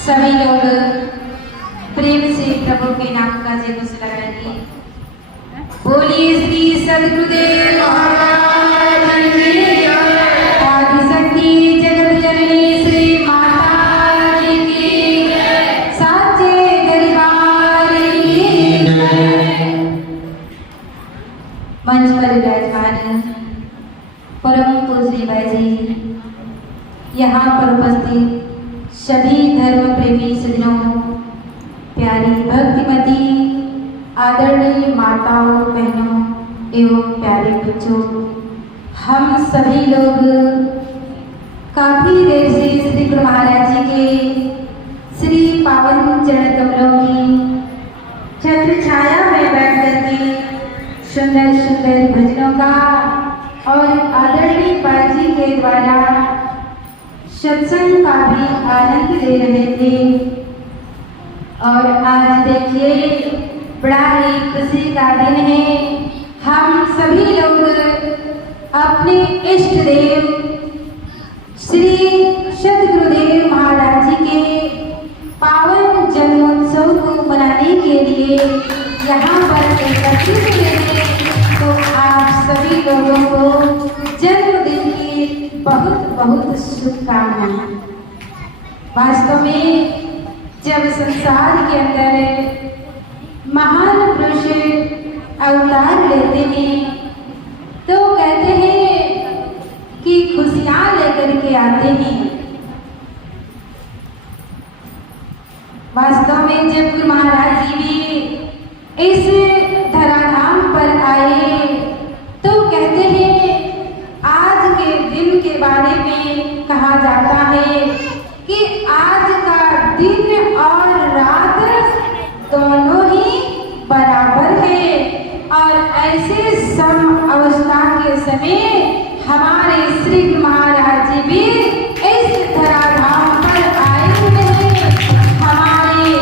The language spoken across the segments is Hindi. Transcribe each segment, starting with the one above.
सभी लोग प्रेम से प्रभु के नाम का जय घोष लगाएंगे। बोलिए श्री सद्गुरुदेव महाराज की आदिशक्ति जगत जननी श्री माता जी की साचे दरबार की। मंच पर विराजमान परम पूज्य भाई जी, यहाँ पर उपस्थित सभी धर्म प्रेमी सज्जनों, प्यारी भक्तिमती आदरणीय माताओं, बहनों एवं प्यारे बच्चों, हम सभी लोग काफी देर से श्री गुरु महाराज जी के श्री पावन चरण कमलों की छत्र छाया में बैठ करके सुंदर सुंदर भजनों का और आदरणीय पाल जी के द्वारा सत्संग का भी आनंद ले रहे थे। और आज देखिए बड़ा ही खुशी का दिन है। हम सभी लोग अपने इष्ट देव श्री सद्गुरुदेव महाराज जी के पावन जन्मोत्सव को मनाने के लिए यहाँ पर एकत्रित हुए हैं। तो आप सभी लोगों को जन्मदिन की बहुत बहुत शुभकामनाएं। वास्तव में जब संसार के अंदर महान पुरुष अवतार लेते हैं तो कहते हैं कि खुशियां लेकर के आते हैं। वास्तव में जब गुरु महाराज जी भी इस धराधाम पर आए तो कहते हैं, आज के दिन के बारे में कहा जाता है कि आज का दिन और रात दोनों ही बराबर है। और ऐसे सम अवस्था के समय हमारे श्री महाराज जी भी इस धराधाम पर आए हुए हैं, हमारे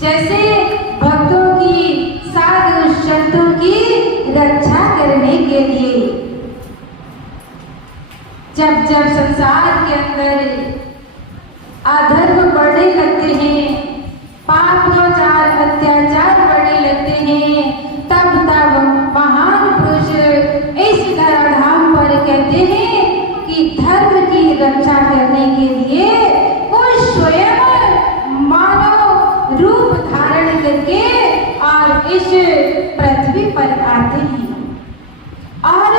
जैसे भक्तों की, साधु संतों की रक्षा करने के लिए। जब जब संसार के अंदर अधर्म बढ़ने लगते हैं, पापाचार अत्याचार बढ़ने लगते हैं, तब तब महान पुरुष इस धराधाम पर कहते हैं कि धर्म की रक्षा करने के लिए वो स्वयं मानव रूप धारण करके और इस पृथ्वी पर आते हैं और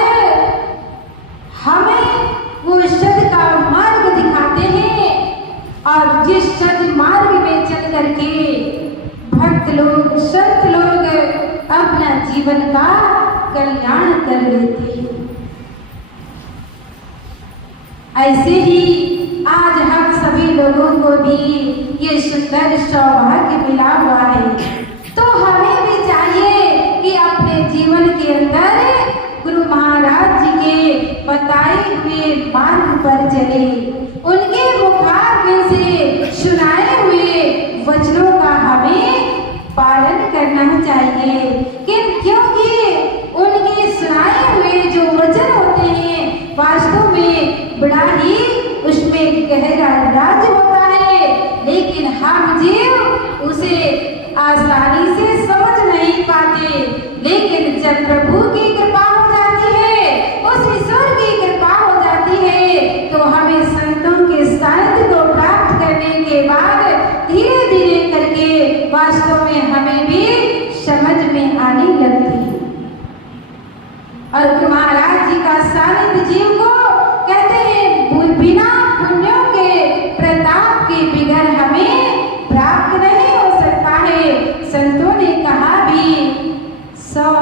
हमें वो सत्य का मार्ग दिखाते हैं। और जिस सत्य मार्ग में चल करके भक्त लोग, संत लोग अपना जीवन का कल्याण कर लेते हैं। ऐसे ही आज हम सभी लोगों को भी ये सुंदर सौभाग्य मिला हुआ है। तो हमें भी चाहिए कि अपने जीवन के अंदर गुरु महाराज जी के बताए हुए मार्ग पर चले, उनके मुखारबिंद से सुनाए हुए वचनों का हमें पालन करना चाहिए। क्योंकि उनके सुनाए हुए जो वचन होते हैं वास्तव में बड़ा ही उसमें गहरा राज होता है, लेकिन हम जीव उसे आसानी से समझ नहीं पाते। लेकिन जब प्रभु की कृपा हो जाती है, उस ईश्वर की कृपा हो जाती है, तो हमें संतों के सानिध्य को प्राप्त करने के बाद धीरे धीरे करके वास्तव में हमें भी समझ में आने लगती है। और महाराज जी का सानिध्य जीव को कहते हैं बिना पुण्यों के प्रताप के बिगड़ हमें प्राप्त नहीं हो सकता है। संतों ने कहा भी 100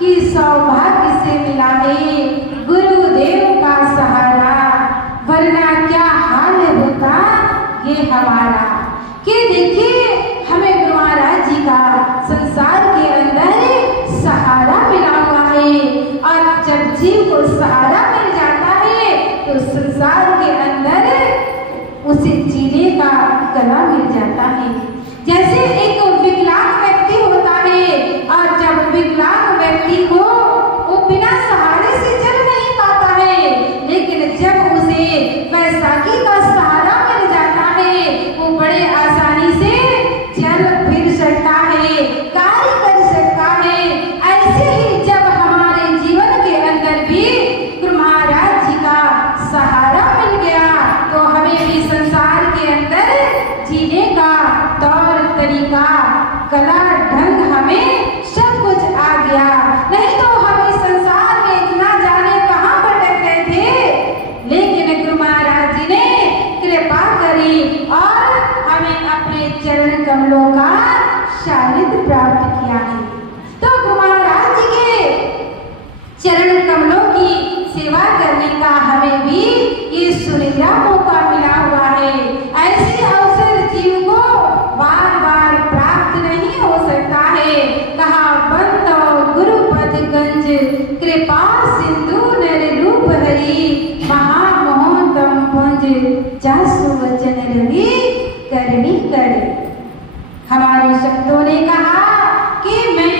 कि सौभाग्य से मिला है गुरुदेव का सहारा, वरना क्या हाल होता ये हमारा। कि देखिए हमें गुरु महाराज जी का संसार के अंदर सहारा मिला हुआ है, और जब जीव को सहारा मिल जाता है तो संसार के अंदर उसे जीने का कला मिल जाता है। जैसे एक विकलांग व्यक्ति होता है, और जब विकलांग व्यक्ति को वो बिना सहारे से चल नहीं पाता है, लेकिन जब उसे वैसाखी का सहारा मिल जाता है वो बड़े आसानी से चल फिर सकता है, कार्य कर सकता है। ऐसे ही जब हमारे जीवन के अंदर भी गुरु महाराज जी का सहारा मिल गया तो हमें भी संसार के अंदर जीने का तौर तरीका, कला, ढंग, हमें सब कुछ आ गया। नहीं तो हम इस संसार में इतना जाने कहाँ भटक गए थे, लेकिन गुरु महाराज जी ने कृपा करी और हमें अपने चरण कमलों का सानिध्य प्राप्त किया है। तो गुरु महाराज जी के चरण कमलों की सेवा करने का हमें भी ये सुनहरा मौका मिला हुआ है। ऐसे अवसर जीव को बार बार प्राप्त नहीं हो सकता है। कहा बंदो गुरुपद गंज, कृपा सिंधु नर रूप हरि, महामोहतम पुंज, जासु वचन रवि करनी करे। हमारे शब्दों ने कहा कि मैं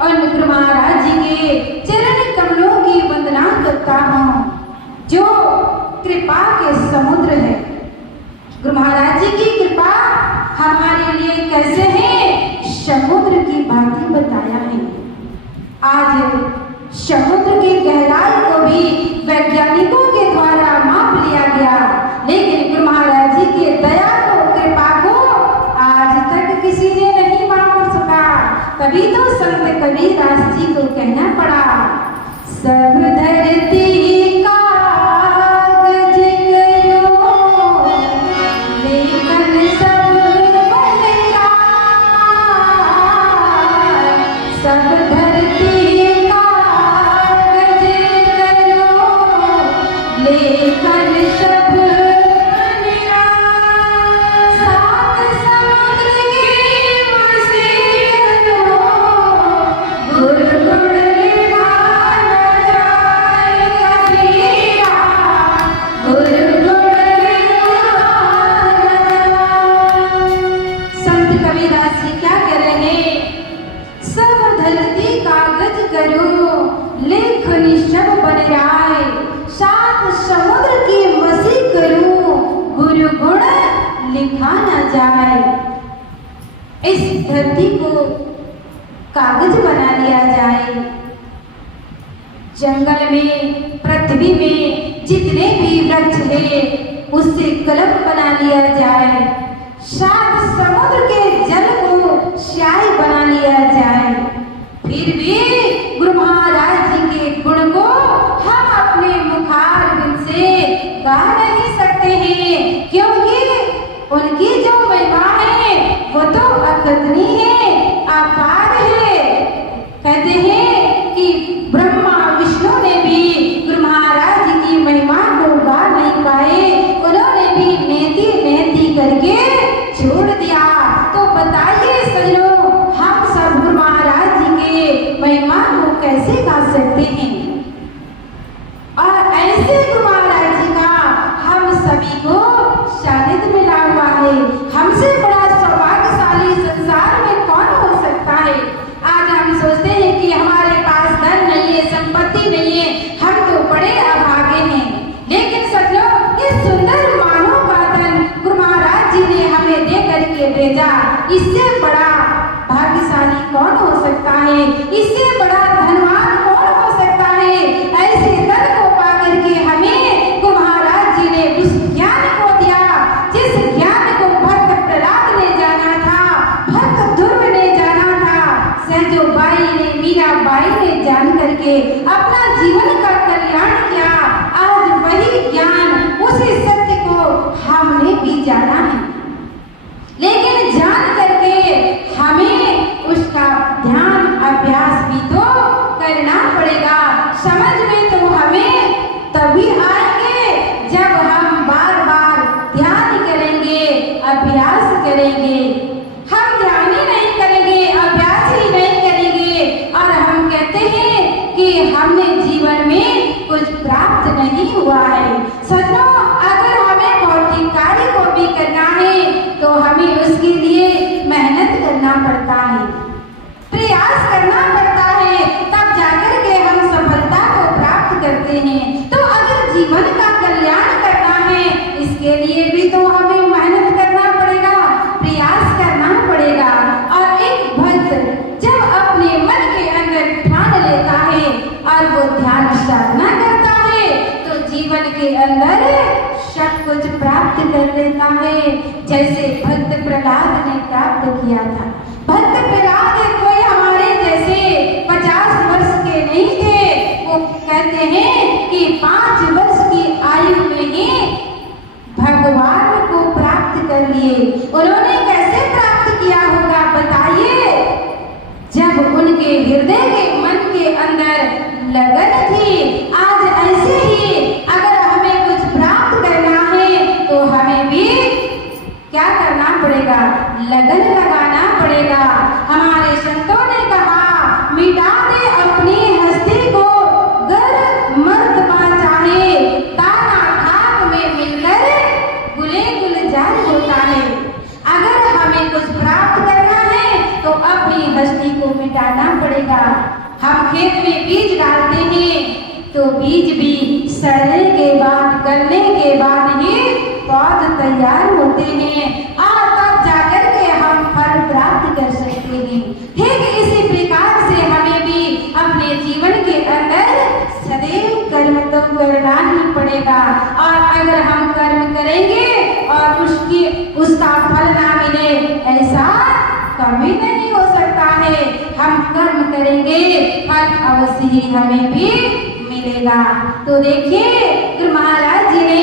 उन गुरु महाराज जी के चरण कमलों की वंदना करता हूँ जो कृपा के समुद्र है। गुरु महाराज जी की कृपा हमारे लिए कैसे है, समुद्र की भांति बताया है। आज समुद्र की गहराई को भी वैज्ञानिकों के द्वारा माप लिया गया, लेकिन गुरु महाराज जी के दया को, कृपा को आज तक किसी ने नहीं माप सका। तभी तो संत कबीरदास जी को कहना पड़ा, सब धरती कागज करो, लेखन सब बलिया, सब धरती कागज करो, लेखन सब बलिया, सात समुद्र की मसीह गुरु गुण लिखा न जाए कबीरा, गुरु गुण लिखा न जाए। संत कबीरदास जी क्या कह रहे हैं, सब धरती कागज करो, लेखनी सब बन जाए, सात समुद्र की मसी करूं, गुरु गुण लिखा न जाए। इस धरती को कागज बना लिया जाए, जंगल में, पृथ्वी में जितने भी वृक्ष है उससे कलम बना लिया जाए, सात समुद्र के जल को स्याही बना लिया जाए, फिर भी गुरु महाराज जी के गुण को हम अपने मुखारबिंद से गा नहीं सकते हैं, क्योंकि उनकी जो महिमा है वो तो अकथनीय है, अपार है। कहते हैं कि ब्रह्मा विष्णु ने भी गुरु महाराज जी की महिमा को गा नहीं पाए, उन्होंने भी नेति नेति करके छोड़ दिया। तो बताइए सजनों, हम सब गुरु महाराज जी के महिमा को कैसे गा सकते हैं। और ऐसे गुरु महाराज जी का हम सभी को सानिध्य मिला हुआ है। हमसे बड़ा सौभाग्यशाली संसार में कौन हो सकता है। आज हम सोचते हैं कि हमारे पास धन नहीं है, संपत्ति नहीं है, हम तो बड़े अभागे हैं, लेकिन सचो इस सुंदर मानव का धन गुरु महाराज जी ने हमें दे करके भेजा। इससे बड़ा भाग्यशाली कौन हो सकता है, इससे बड़ा धनवान कौन हो सकता है। ऐसे धन को पा करके हमें गुरु महाराज जी ने उस ज्ञान को दिया, जिस ज्ञान को भक्त प्रहलाद ने जाना था, भक्त ध्रुव ने जाना था, सहजो बाई ने, मीरा बाई ने जान करके अपना जीवन का कल्याण किया। आज वही ज्ञान, उसी सत्य को हमने भी जाना है, लेकिन जान करके हमें उसका ध्यान अभ्यास भी तो करना हमने जीवन में कुछ प्राप्त नहीं हुआ है। सज्जनों, अगर हमें भौतिक कार्य को भी करना है तो हमें उसके लिए मेहनत करना पड़ता है, प्रयास करना पड़ता है, तब जाकर के हम सफलता को प्राप्त करते हैं। तो अगर जीवन का कल्याण करना है, इसके लिए भी तो हमें मेहनत करना पड़ेगा, प्रयास करना पड़ेगा। और एक भक्त जब अपने मन के अंदर ठान लेता है और वो ध्यान साधना करता है तो जीवन के अंदर सब कुछ प्राप्त कर लेता है, जैसे भक्त प्रहलाद ने प्राप्त किया था। भक्त प्रहलाद कोई हमारे जैसे 50 वर्ष के नहीं थे। वो कहते हैं कि 5 वर्ष की आयु में ही भगवान को प्राप्त कर लिए। उन्होंने कैसे प्राप्त किया होगा बताइए? जब उनके हृदय के मन के अंदर लगन थी। आज ऐसे ही अगर हमें कुछ प्राप्त करना है तो हमें भी क्या करना पड़ेगा? लगन लगाना पड़ेगा। हमारे संतों ने कहा, मिटा दे अपनी हस्ती को, गर मर्तबा चाहे, ताना खाक में मिलकर गुले गुलजार होता है। अगर हमें कुछ प्राप्त करना है तो अपनी हस्ती को मिटाना पड़ेगा। हम खेत में बीज डालते हैं तो बीज भी सड़ने के बाद, गलने के बाद ही पौध तैयार होते हैं और तब जाकर के हम फल प्राप्त कर सकते हैं। ठीक इसी प्रकार से हमें भी अपने जीवन के अंदर सदैव कर्म तो करना ही पड़ेगा। और अगर हम कर्म करेंगे और उसका फल ना मिले, ऐसा कभी नहीं हो सकता है। हम कर्म करेंगे, फल अवश्य ही हमें भी मिलेगा। तो देखिए, गुरु महाराज जी ने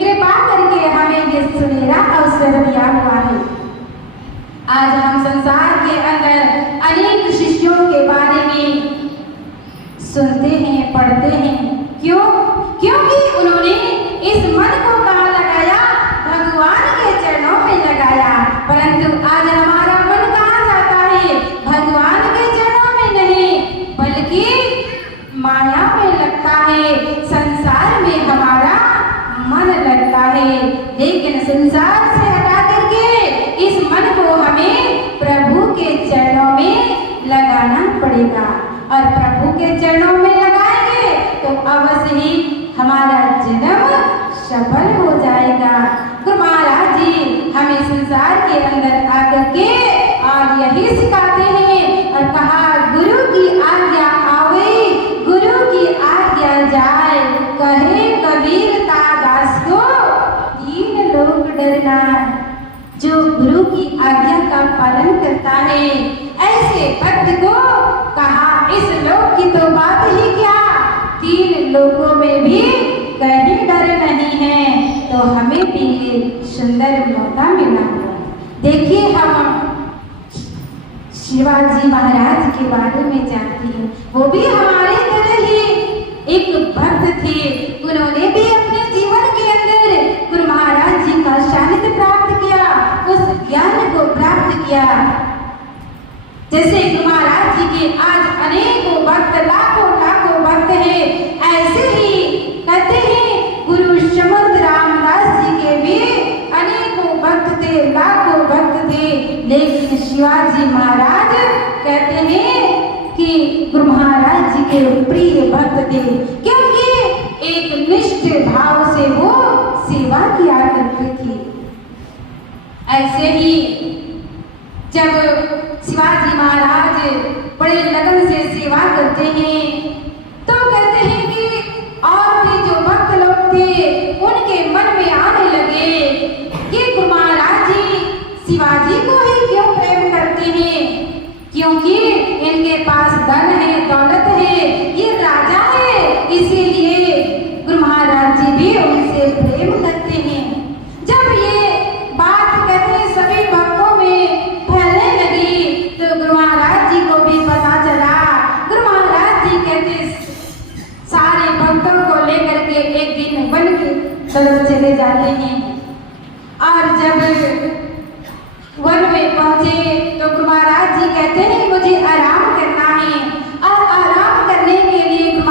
कृपा करके हमें ये सुनहरा अवसर दिया हुआ है। आज हम संसार के अंदर अनेक शिष्यों के बारे में सुनते हैं, पढ़ते हैं। क्यों? क्योंकि उन्होंने इस मन को कहाँ लगाया? भगवान के चरणों में लगाया। परंतु आज हमारा मन कहाँ जाता है? भगवान के चरणों में नहीं, बल्कि माया में लगता है, संसार में हमारा मन लगता है। लेकिन संसार से हटा करके इस मन को हमें प्रभु के चरणों में लगाना पड़ेगा। और प्रभु के चरणों में लगाएंगे तो अवश्य ही हमारा जन्म सफल हो जाएगा। गुरु महाराज जी हमें संसार के अंदर आकर के और यही सिखाते हैं और कहा, गुरु की आज्ञा आवे, गुरु की आज्ञा जाए, कहे कबीर दास को तीन लोग डरना। जो गुरु की आज्ञा का पालन करता है, ऐसे भक्त को कहा, इस लोक की तो बात ही क्या, 3 लोगों में भी कहीं डर नहीं है। तो हमें भी सुंदर मौका मिला हुआ। देखिए, हम शिवाजी महाराज के बारे में जानते हैं। वो भी हमारे तरह ही एक भक्त थे। उन्होंने भी अपने जीवन के अंदर गुरु महाराज जी का सानिध्य प्राप्त किया, उस ज्ञान को प्राप्त किया। जैसे गुरु महाराज जी के आज अनेकों भक्त, लाखों भक्त हैं, ऐसे ही कहते हैं गुरु समर्थ रामदास जी के भी अनेकों भक्त थे, लाखों भक्त थे। लेकिन शिवाजी महाराज कहते हैं कि गुरु महाराज जी के प्रिय भक्त थे, क्योंकि एक निष्ठ भाव से वो सेवा किया करते थे। ऐसे ही जब शिवाजी महाराज बड़े लगन से सेवा करते हैं तो कहते हैं कि और भी जो भक्त लोग थे उनके मन में आने लगे कि गुरु महाराज जी शिवाजी को ही क्यों प्रेम करते हैं, क्योंकि इनके पास धन है, दौलत है, ये राजा है, इसीलिए गुरु महाराज जी भी उनसे प्रेम करते हैं। जब ये बात कहते सभी भक्तों में फैलने लगी तो गुरु महाराज जी को भी पता चला। गुरु महाराज जी कहते सारे भक्तों को लेकर के एक दिन वन की तरफ चले जाते हैं और जब वन में पहुंचे तो गुरु महाराज जी कहते हैं मुझे आराम करना है। और आराम करने के लिए गुरु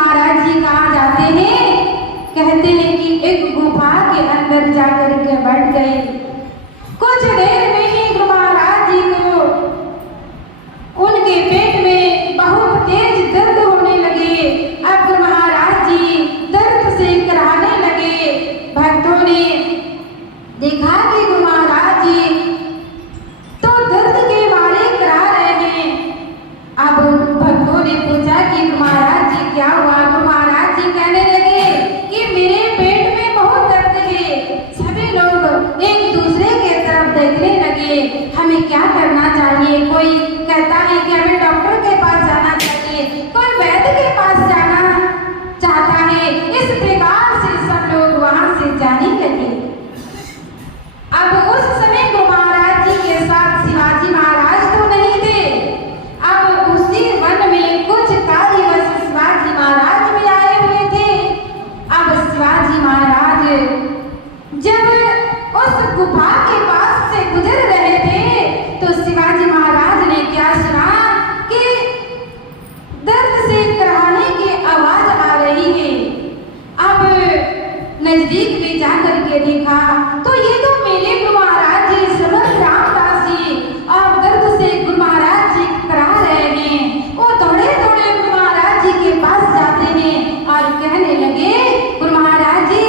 करके देखा तो ये तो मेरे गुरु महाराज जी समर्थ रामदास जी और दर्द से गुरु महाराज जी करा रहे हैं। वो दौड़े दौड़े गुरु महाराज जी के पास जाते हैं और कहने लगे, गुरु महाराज जी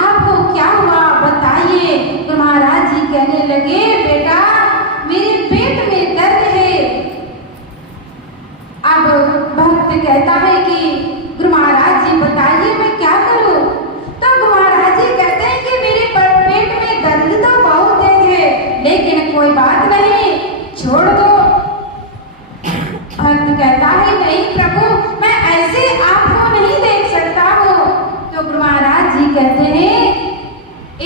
आपको क्या हुआ बताइए। गुरु महाराज जी कहने लगे, बेटा मेरे पेट में दर्द है। अब भक्त कहता है कि गुरु महाराज जी बताइए मैं क्या करूं। तो गुरु महाराज जी कहते हैं कि मेरे पेट में दर्द तो बहुत तेज है, लेकिन कोई बात नहीं, छोड़ दो। भक्त कहता है, नहीं प्रभु मैं ऐसे आपको नहीं देख सकता हूँ। तो गुरु महाराज जी कहते हैं,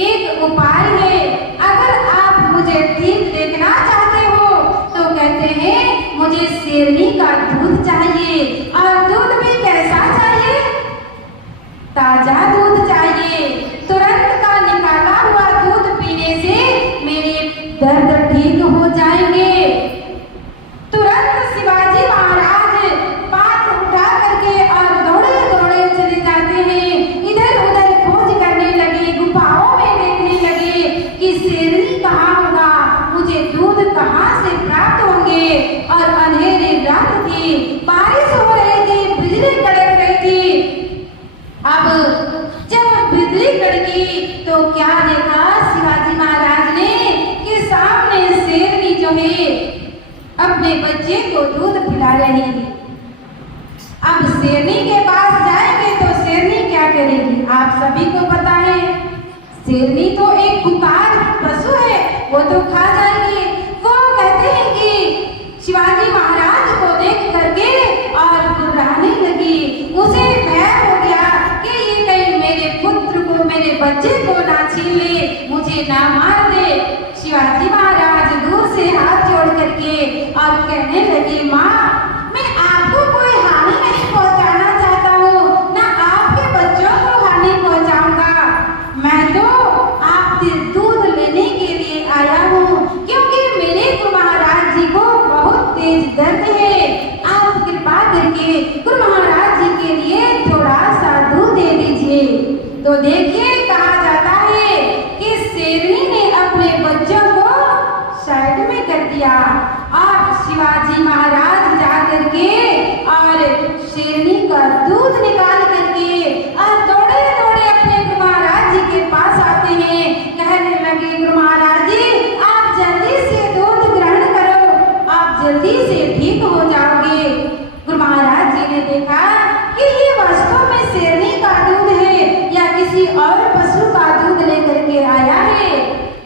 एक उपाय है, अगर आप मुझे ठीक देखना चाहते हो तो कहते हैं मुझे शेरनी का दूध चाहिए। और दूध भी कैसा चाहिए? ताजा दूध चाहिए। तुरंत का निकाला हुआ दूध पीने से मेरे दर्द ठीक हो जाएंगे। तुरंत शिवाजी महाराज पात उठा करके और दौड़े दौड़े चले जाते हैं। इधर उधर खोज करने लगे, गुफाओं में देखने लगे कि शेरनी कहाँ होगा, मुझे दूध कहाँ से प्राप्त होंगे। और अंधेरी रात थी, बारिश हो रही थी, बिजली कड़क रही थी। अब जब बिजली कड़की तो क्या देखा शिवाजी महाराज ने कि सामने शेरनी जो है अपने बच्चे को दूध पिला रही है। अब शेरनी के पास जाएंगे तो शेरनी क्या करेगी, आप सभी को पता है। शेरनी तो एक कुकार पशु है, वो तो खा जाएगी। वो कहते हैं कि शिवाजी महाराज को देख करके और गुर्राने लगी। उसे भय हो गया कि ये कहीं मेरे पुत्र को, मेरे बच्चे को ना छीन ले, मुझे ना मार दे। शिवाजी महाराज दूर से हाथ जोड़ करके और कहने लगे, माँ मैं आपको कोई हानि नहीं पहुंचाना चाहता हूँ, ना आपके बच्चों को हानि पहुंचाऊंगा। मैं तो आपसे दूध लेने के लिए आया हूँ, क्योंकि मेरे गुरु महाराज जी को बहुत तेज दर्द है। आप कृपा करके गुरु महाराज जी के लिए थोड़ा सा दूध दे दीजिए। तो देखिए कहा जाता है कि शेरनी ने अपने बच्चों को साइड में कर दिया और शिवाजी महाराज जा करके और शेरनी का दूध निकाल करके और दौड़े दौड़े अपने गुरु महाराज जी के पास आते हैं। कहने लगे, गुरु महाराज जी आप जल्दी से दूध ग्रहण करो, आप जल्दी से ठीक हो जाओगे। गुरु महाराज जी ने देखा कि ये वास्तव में शेरनी का दूध है या किसी और पशु का दूध लेकर के आया है।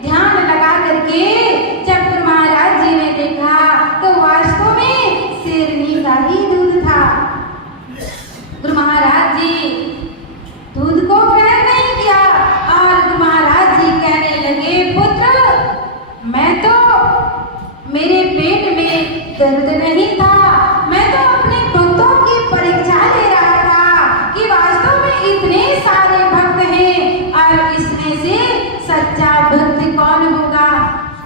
ध्यान लगा करके जब गुरु महाराज जी ने देखा तो वास्तव में शेरनी का ही दूध था। गुरु महाराज जी दूध को ग्रहण नहीं किया और गुरु महाराज जी कहने लगे, पुत्र मैं तो, मेरे पेट में दर्द नहीं था, मैं तो अपने भक्तों की परीक्षा ले रहा था कि वास्तव में इतने सारे भक्त हैं और इसमें से सच्चा भक्त कौन होगा।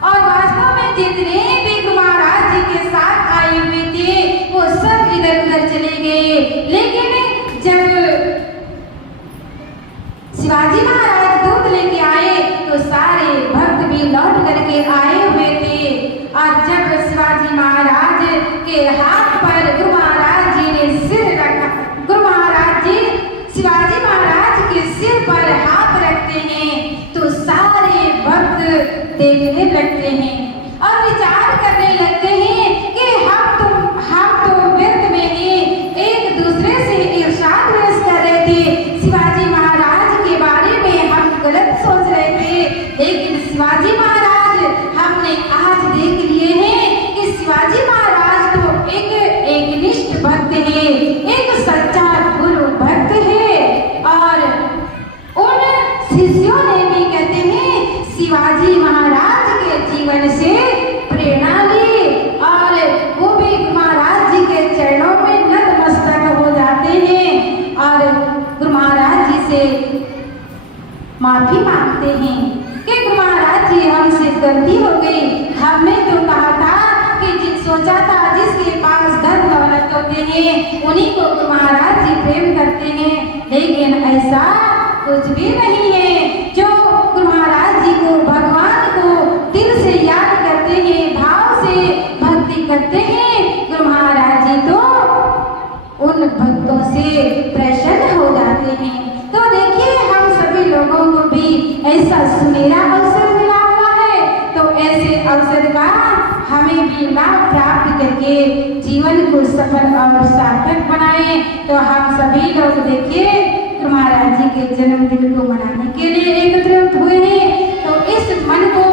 और वास्तव में जितने भी गुरु महाराज जी के साथ आए हुए थे वो सब इधर उधर चले गए। लेकिन जब शिवाजी महाराज दूध लेके आए तो सारे भक्त भी लौट करके आए हुए थे। और जब शिवाजी महाराज के हाथ पर गुरु महाराज जी ने सिर रखा, गुरु महाराज जी शिवाजी महाराज के सिर पर हाथ रखते हैं तो सारे भक्त देखने लगते हैं और विचार करने लगते हैं कि हम तो व्यर्थ में ही एक दूसरे से ईर्ष्या द्वेष कर रहे थे। शिवाजी महाराज के बारे में हम गलत सोच रहे थे, लेकिन शिवाजी महाराज हमने आज देख लिए हैं कि शिवाजी महाराज तो एक निष्ठ भक्त है, एक सच्चा गुरु भक्त है। और उन शिष्यों ने भी कहते हैं शिवाजी महाराज के जीवन से प्रेरणा ली और वो भी महाराज जी के चरणों में नतमस्तक हो जाते हैं और गुरु महाराज जी से माफी मांगते हैं कि गुरु महाराज जी हमसे गलती हो गई। हमने तो कहा था कि सोचा था जिसके पास धन दौलत होते हैं उन्हीं को गुरु महाराज जी प्रेम करते हैं, लेकिन ऐसा कुछ भी नहीं है। जो हमें भी लाभ प्राप्त करके जीवन को सफल और सार्थक बनाए। तो हम सभी लोग देखिए महाराज जी के जन्मदिन को मनाने के लिए एकत्रित हुए हैं। तो इस मन को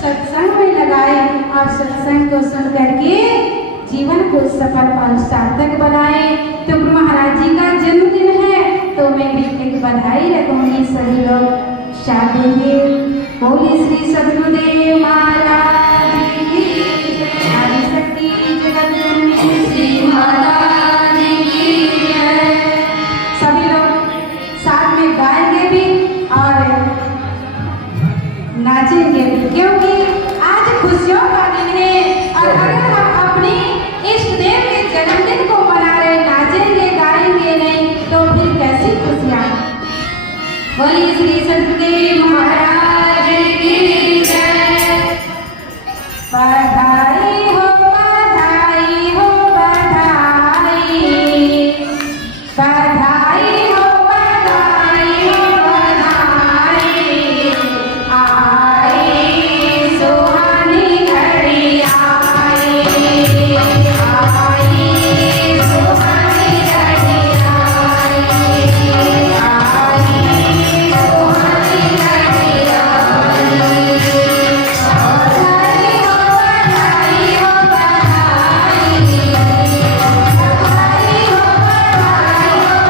सत्संग में लगाए और सत्संग को सुन करके जीवन को सफल और सार्थक बनाए। तो गुरु महाराज जी का जन्मदिन है तो मैं भी एक बधाई रखूंगी, सभी लोग साथ देंगे। बोले श्री सद्गुरुदेव महाराज की जय। आदिशक्ति जगत जननी श्री महाराज की जय। सभी लोग साथ में गाएंगे भी और नाचेंगे भी, क्योंकि आज खुशियों का दिन है। और अगर हम अपने इष्ट देव के जन्मदिन को मना रहे, नाचेंगे गाएंगे नहीं तो फिर कैसी खुशियाँ। बोलिए श्री सद्गुरुदेव महाराज की जय। बधाई हो बधाई हो बधाई, बधाई हो बधाई हो बधाई। आई सुहानी घड़ी आई, आई सुहानी घड़ी आई, आई सुहानी घड़ी आई। बधाई हो बधाई हो बधाई, बधाई हो बधाई हो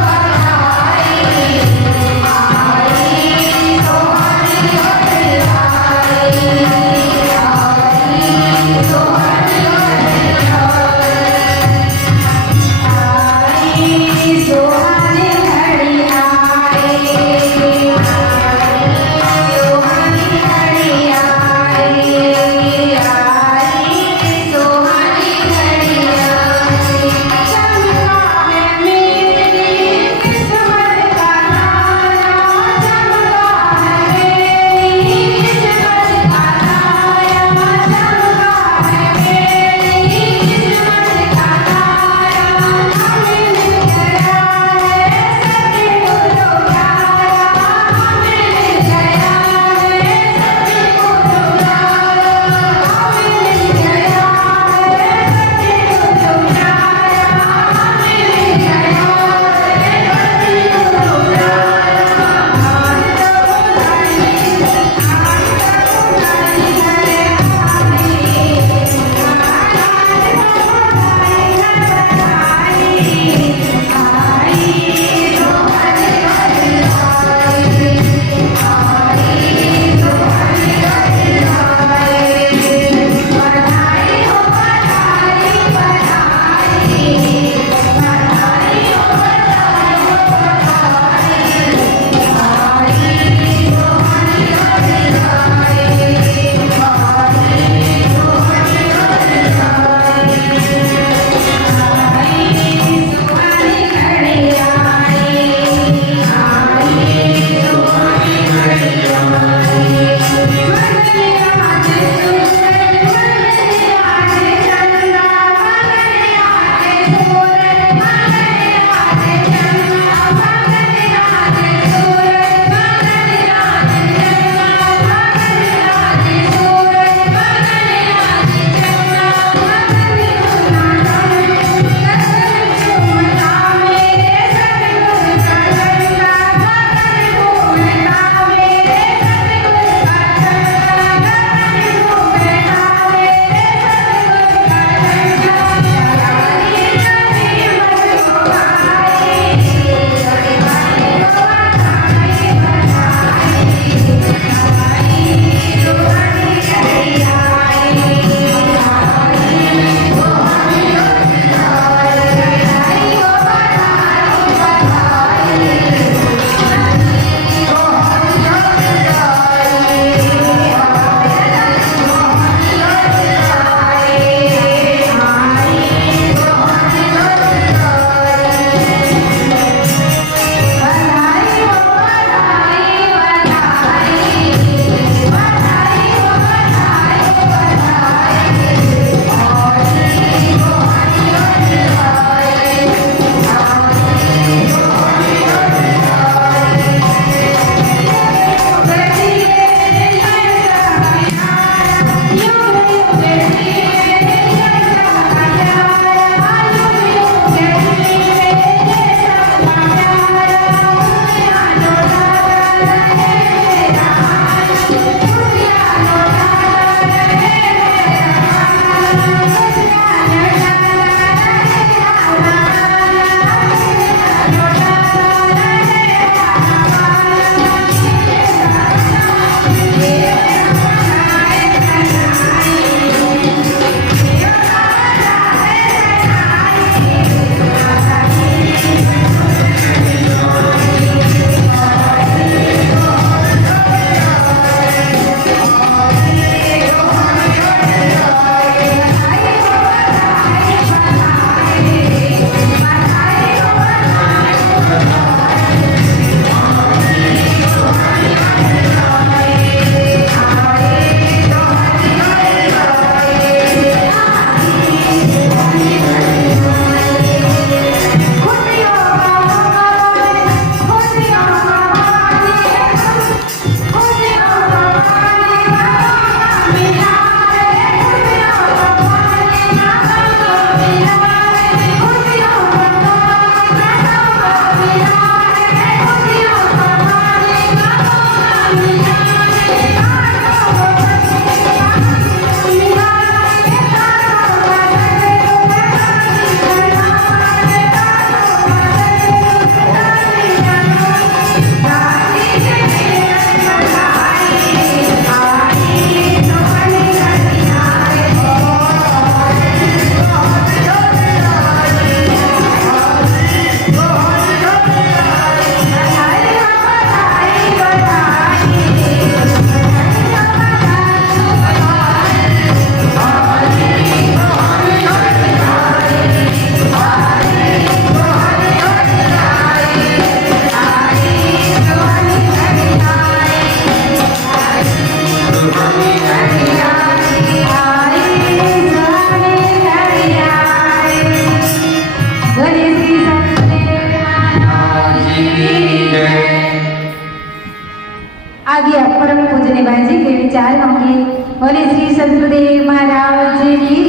आगे आप परम पूजने बाजी के विचार होंगे। बोले श्री सतगुरुदेव महाराज की।